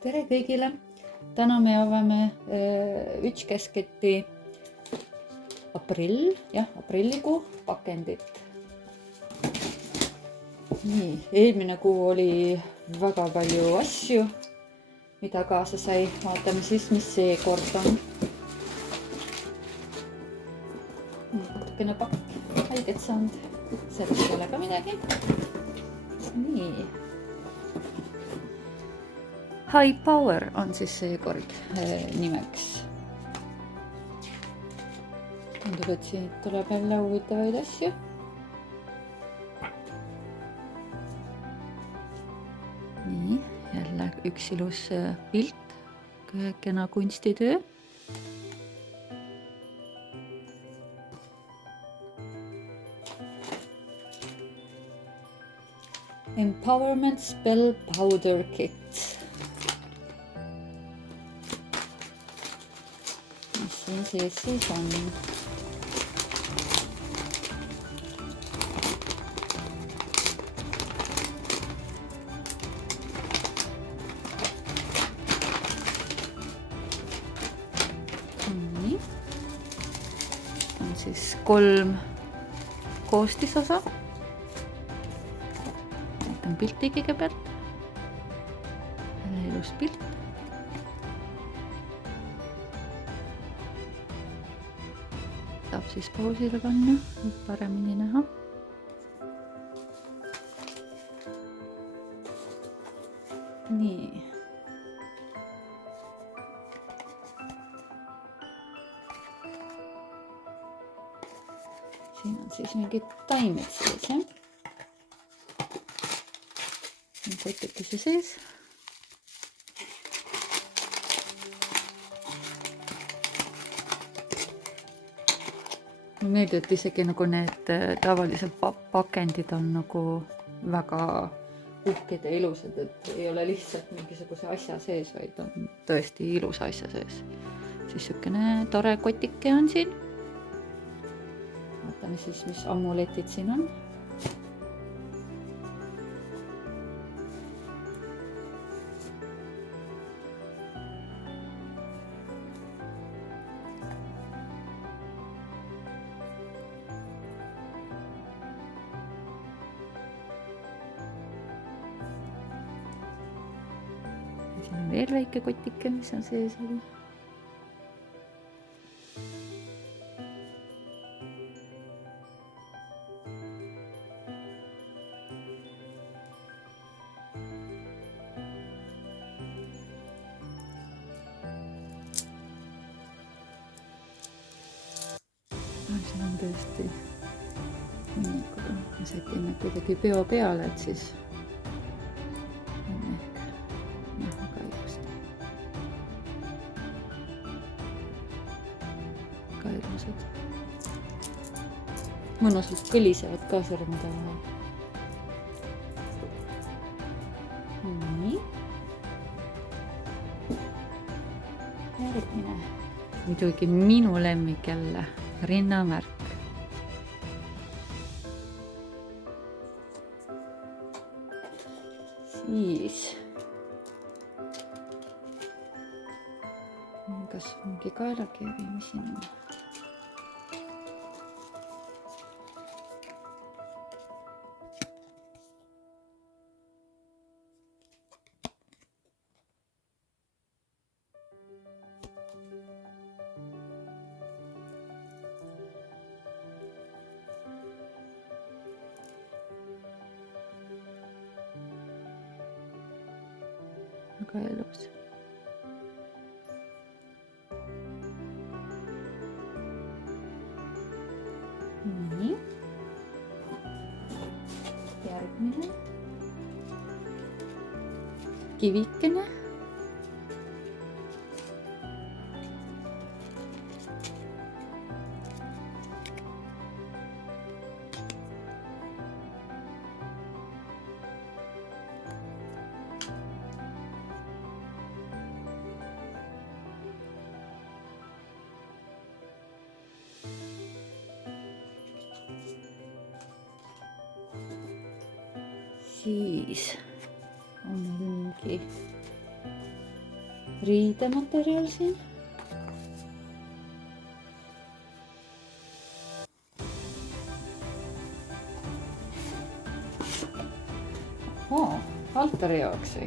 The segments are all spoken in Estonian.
Tere kõigile! Täna me avame ükskesketti aprillikuu pakendit. Nii, eelmine kuu oli väga palju asju, mida kaasa sai. Vaatame siis, mis seekord on. Natukene pakk haiget saanud. Sellest ei ole ka midagi. Nii. High Power on siis seekord nimeks. Tundub, et siit tuleb jälle huvitavaid asju. Nii, jälle üks ilus pilt, kena kunstitöö. Empowerment Spell Powder Kit. Mis siin siis on? Nii. On siis 3 koostisosa. Näitan pilti kõigepealt. Jälle ilus pilt. Saab siis pausile panna, et paremini näha. Nii. Siin on siis mingid taimed sees, jah? Kotikese sees. Mulle meeldib, et isegi nagu need tavalised pakendid on nagu väga uhked ja ilusad, et ei ole lihtsalt mingisuguse asja sees, vaid on tõesti ilusa asja sees. Siis sükene tore kotike on siin. Vaatame siis, mis amuletid siin on. Siin on veel väike kotike, mis on sees oli. Siin on tõesti hunnikud. Me sätime kuidagi peo peale, et siis ka ilusad. Mõnusalt kõlisevad ka sõrmede vahel. Nii. Järgmine. Muidugi minu lemmik jälle, rinnamärk. Siis. Kas mingi kaelakeeri, mis siin on? Väga ilus. Nii. Järgmine. Kivikene. Siis on mingi riidematerjal siin. Altari jaoks või?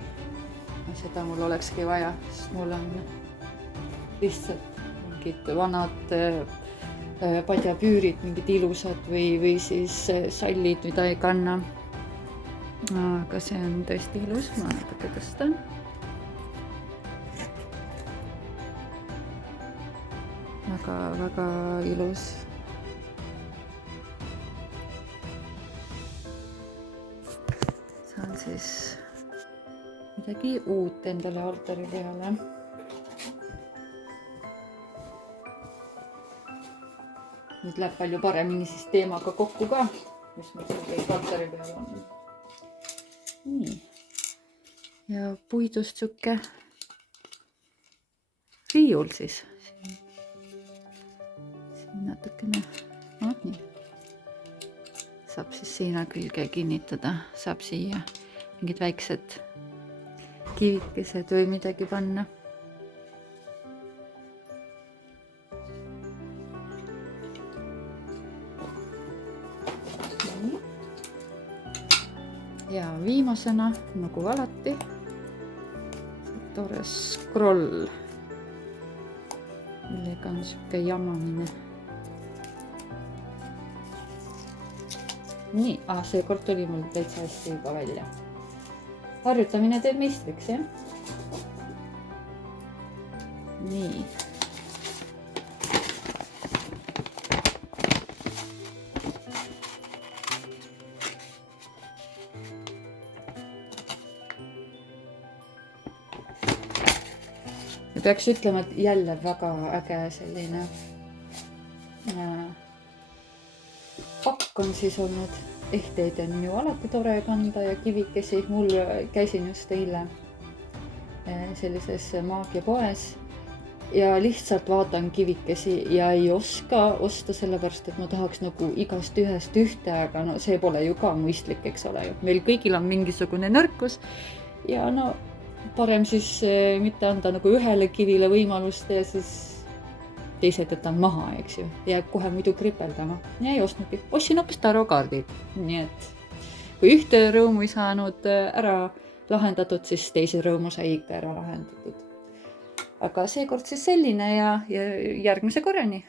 Seda mul olekski vaja, sest mul on lihtsalt mingid vanad padjapüürid, mingid ilusad või siis sallid, mida ei kanna. Aga see on tõesti ilus, ma natuke tõstan. Väga ilus. Saan siis midagi uut endale altari peale. Nüüd läheb palju paremini siis teemaga kokku ka, mis mul kõik altari peal on. Nii. Ja puidust siuke riiul siis. Siin natukene, nii. Saab siis seina külge kinnitada, saab siia mingid väiksed kivikesed või midagi panna. Ja viimasena, nagu alati, tore scroll, millega on siuke jamamine. Nii, seekord tuli mul täitsa hästi juba välja. Harjutamine teeb meistriks, jah? Nii. Ja peaks ütlema, et jälle väga äge selline pakk on siis olnud. Ehteid on ju alati tore kanda ja kivikesi. Mul käisin just eile sellises maagiapoes ja lihtsalt vaatan kivikesi ja ei oska osta sellepärast, et ma tahaks nagu igast ühest ühte, aga no see pole ju ka mõistlik, eks ole. Meil kõigil on mingisugune nõrkus ja no parem siis mitte anda nagu ühele kivile võimalust ja siis teised võtan maha, eks ju. Jääb kohe muidu kripeldama. Ja ei ostnudki. Ostsin hoopis tarokaardid. Nii et kui ühte rõõmu ei saanud ära lahendatud, siis teise rõõmu sai ikka ära lahendatud. Aga seekord siis selline ja järgmise korrani.